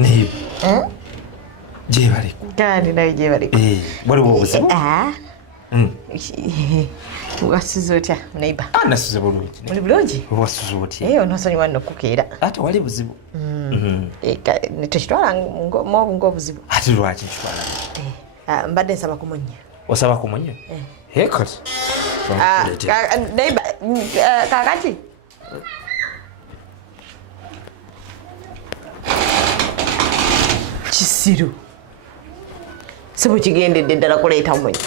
neighbor jebale kandi nawe jebale bali bobuzibu wasizo otya neighbor nasize bulungi oli bulungi wasizo otya onosonyiwa nnokukeera ate wali buzibu tekitwala ng'obuzibu ate lwaki kitwala mbadde nsaba kumunya osaba kumunya kati neighbor kakati kisiru sebo kigendedde ddala kuleeta munya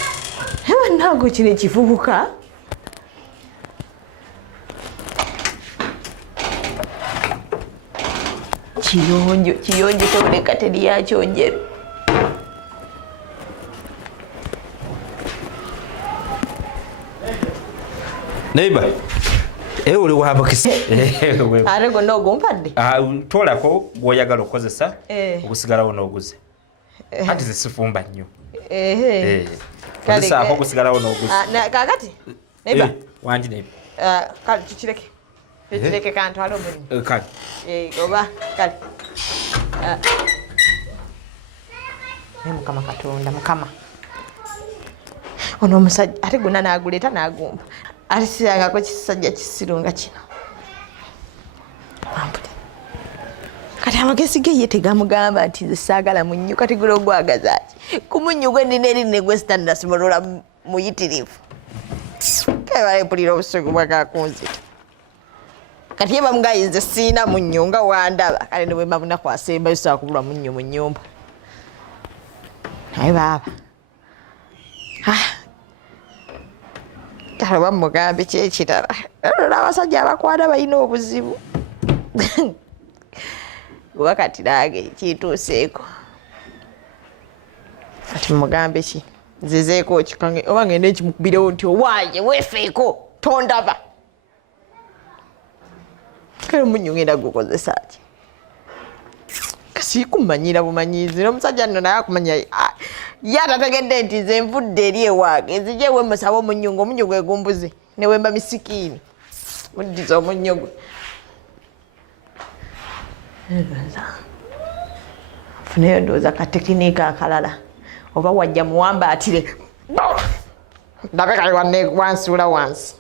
naago kino ekivubuka kiyonjo tewuleka teri yakyonjero neighbor oli wabukisi ate gonna ogumpadde tolako gwoyagala okukozesa okusigalawo n'oguze ati zesifumba nnyo kozesaako okusigalawo n'oguze kakati neighbor wangi neighbor kale tukireke kantwala omulimu kale oba kale mukama katonda mukama ono omusajja ate gonna naguleeta nagumba ate sirangako kisajja kisirunga kino kati amagezi ge ye tegamugamba nti nze saagala munnyo kati gula ogwagazaaki ku munnyo gwe nina eri negwe sitannasimolola muyitirivu kabalempulira obusugu bwagakunzita kati ye bamugayi nze siina munnyo nga wandaba kale ne bwemba bunakwasemba bisobola kubulwa munnyo mu nnyumba naye baaba kale bamugambe kyekirala abasajja abakwana balina obuzibu wakati nange kituuseeko kati mugambe ki nzizeeko kikange oba ngenda ekimukubirewo nti owaaye weefeeko tondaba kale omunyu ngenda gukozesa ki kasikumanyira bumanyizi n'omusajja nno naye akumanya ye atategedde nti nze nvudde eri ewange nzije wemusaba omunyu ng'omunyu gwe gumbuze ne wemba misikiini muddiza omunyu gwe funayo ndowooza katekiniika akalala oba wajja muwambaatire ndabe kali wansuula wansi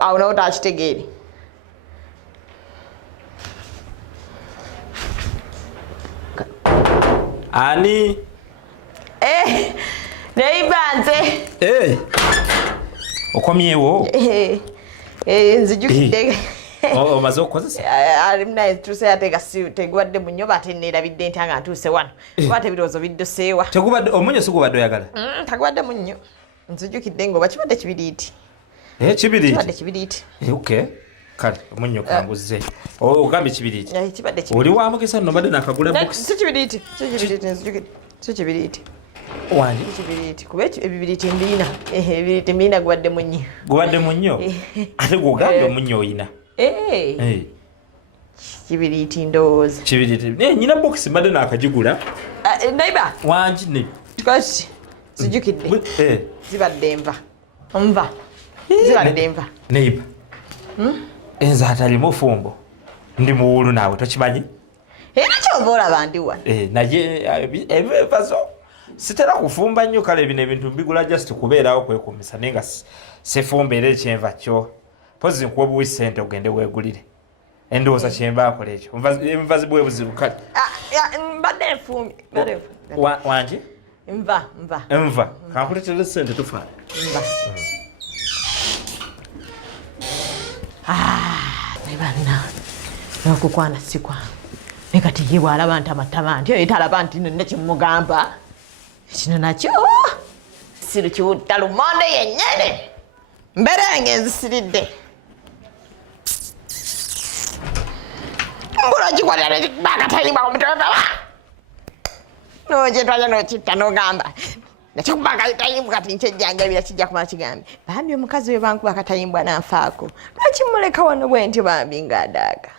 awo nawo takitegeere ani neibanze okomyewo nzijukidde omaze okukozesa alimunaye tuuse ate tegubadde munyo bate neerabidde nti anga ntuuse wano oba tebirowoozo biddoseewa omunyo si gubadde oyagala tagubadde munyo nzijukidde ngaoba kibadde kibiriiti kibadde kibiriiti kale omunyo kanguze ogambye kibiriiti oli wa mugesa nno badde nakagula box si kibiriiti nzijukidde si kibiriiti wangi kibiriiti kuba ebibiriiti mbiina ebibiriiti mbiina gubadde munyo ate gwogambye omunyo oyina kibiriiti ndowooza kibiriiti nyina box mbadde nakagigula neighbor wangi ne kati zijukidde zibadde nva zibadde nva neighbor enze atalimu fumbo ndi muwulu naawe tokimanyi era kyova olaba ndi wano naye ebivazo sitera kufumba nnyo kale bino ebintu mbigula just kubeerawo kwekumisa naye nga sifumba era ekyenva kyo pozi nkuwa buwi sente ogende weegulire endowooza kyembaakola ekyo envazi bwe buzibu kale mbadde nfumbi wangi enva kankuleetera sente tufaana nebanna okukwana sikwangu naye kati ye bwalaba nti amatama nti oyo talaba nti nonna kimugamba kino nakyo siru kiwutta lumonde yennyene mberenge nzisiridde mbula kikwatira nekikubakatayimba omutotaba nokyetwaja nokitta nogamba nakikubakatayimbwa kati nkyejjanjabira kijja kumala kigambe bambi omukazi we bankuba akatayimbwa nanfaako lwakimuleka wano bwe nti bambi ngaadaaga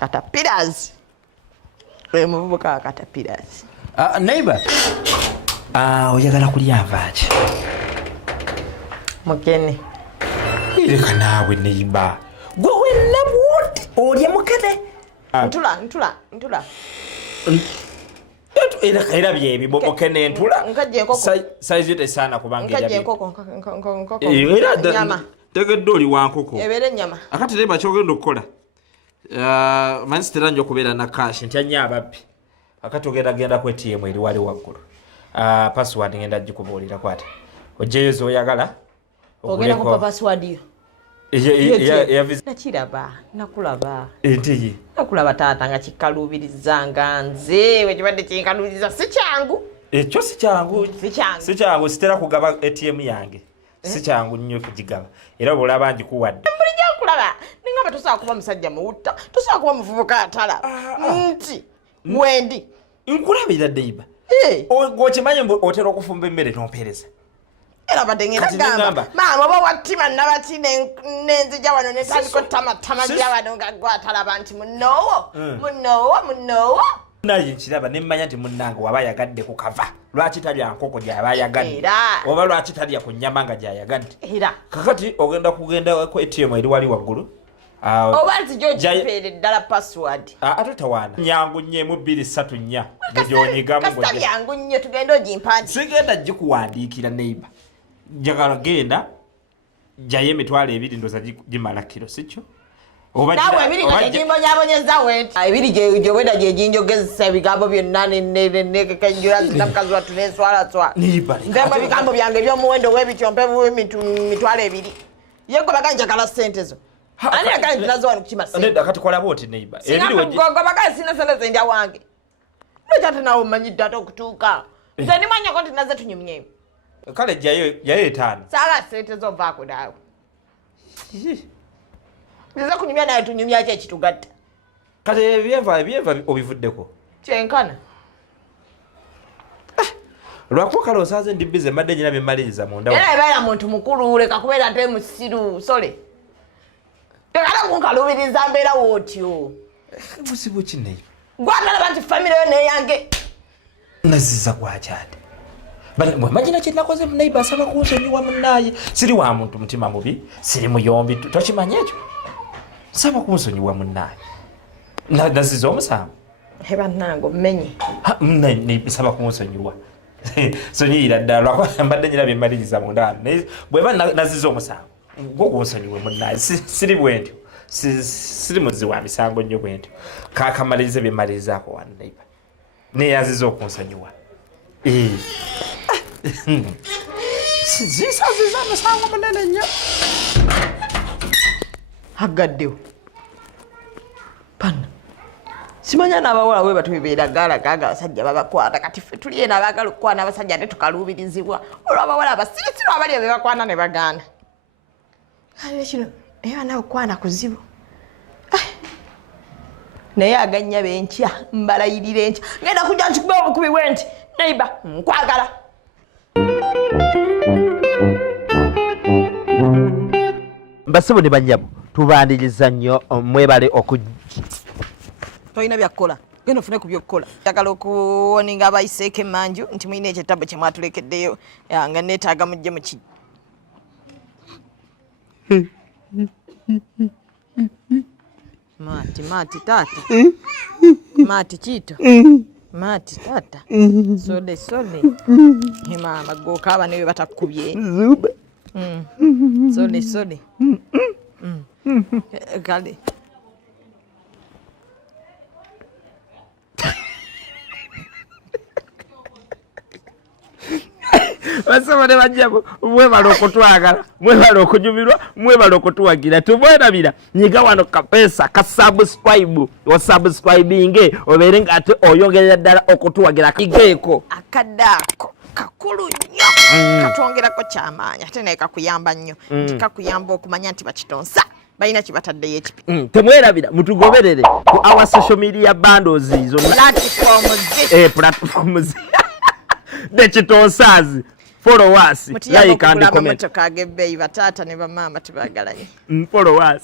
Caterpillars. Muvubuka wa caterpillars. Neighbor. Oyagala kulya nvaaki. Mukene. Ireka naawe neighbor. Gwe wenna bwoti olya mukene. ntula era byebiboboke n'entula saizi tesaana kubanga era tegedde oli wa nkoko ebeere ennyama akati leba kyogenda okukola manyi sitera nnyo okubeera na kashi ntya nnyo ababbi akati ogenda genda ku ATM eri wali waggulu password ngenda gikubuulira kwata ojjeyo z'oyagala ogenda kupa password yo nakiraba nakulaba entiyi nakulaba taata nga kikaluubirizanga nze wekibadde kinkaluubiriza si kyangu ekyo si kyangu sitera kugaba ATM yange si kyangu nnyo kugigaba era bwolaba ngikuwadde bulijjo nkulaba ningamba tosobola kuba musajja muwutta tosobola kuba muvubuka atala nti mwendi nkulabira deiba gwokimanyi otera okufumba emmere nompeereza era badde ngenda gamba maama oba wattima nabati nenzija wano netandiko tamatama gya wano nga gwatalaba nti munnoowo naye nkiraba nemmanya nti munnange waba ayagadde ku kava lwaki talya nkoko gyaba ayagadde oba lwaki talya ku nnyama nga gyayagadde kakati ogenda kugenda ku ATM eri wali waggulu oba nzija ogipeere ddala password ate tawaana nyangu nnyo 234 gyonyigamu kasita yangu nnyo tugenda ogimpandiika sigenda gikuwandiikira neighbor njagala genda jayo emitwalo 2 ndoza gimala kiro sikyo nawe ebiri nga tegimbonyabonyeza weti ebiri gyeweda gyejinjogezesa ebigambo byonna nekenjula zinamukazi wattu nenswalaswala nzemu ebigambo byange ebyomuwendo webityo mitwalo 2 yegobaga njagala sente zo ani agali tunazo wano kukima sente kati kola bwoti neighbor gogobaga sina sente zendya wange lwekyate nawe mmanyidde ate okutuuka nze nimanyako nti naze tunyumyeyo kale jayo 5 saala sente zovaako naawe nze kunyumya naye tunyumya ki ekitugatta kati ebyeva obivuddeko kyenkana lwakuba kale osaze ndi bize madde nyina byemaliriza munda era ebeera muntu mukulu leka kubeera nte musiru sole tekala kunkalubiriza mbeera wootyo buzibu ki naye gwatalaba nti famire yo neyange naziza gwakyade mwemanyina kyenakoze munaiba asaba kunsonyiwa munnaye siri wa muntu mutima mubi siri muyombi tokimanya ekyo saba kunsonyiwa munnaye naziza omusango ebannange mmenye saba kunsonyiwa sonyiyira ddala lwakuba mbadde nyina byemaliriza munda bweba naziza omusango gwogunsonyiwe munnaye siri bwentyo siri muzi wa misango nnyo bwentyo kakamalirize byemalirizaako wano naiba neyaziza okunsonyiwa zisaziza musango munene nnyo agaddewo pana simanya n'abawala bwe batubeera gaalagaaga abasajja babakwata kati ffe tuli eno abaagala okukwana abasajja ate tukaluubirizibwa olw'abawala abasirisiro abaliyo be bakwana ne bagaana kale kino naye banawe okukwana kuzibu naye agannya benkya mbalayirira enkya ngenda kujja nkikuba obukubi bwe nti neiba nkwagala mbasibu ne banyabo tubaniriza nnyo mwebale tolina byakukola genda ofune ku byokukola njagala okuwoninga abayiseeko emanju nti mulina ekyetabo kye mwatulekeddeyo nga neetaaga mujje mu ki maati taata maati kiito maati taata sole maama gookaaba newe batakubye sole kale basaba ne bajjabo mwebala okutwagala mwebala okunyumirwa mwebala okutuwagira tubwerabira nyiga wano kapeesa ka subscribe osubscribinge obeere nga ate oyongerera ddala okutuwagira kigeeko akaddaako kakulu nnyo katwongerako kyamaanyi ate naye kakuyamba nnyo nti kakuyamba okumanya nti bakitonsa balina kibataddeyo ekipi temwerabira mutugoberere ku our social media bundles izo platforms TheKitonsaz follow us like and comment motoka agebbeeyi bataata ne bamaama tebagalanye follow us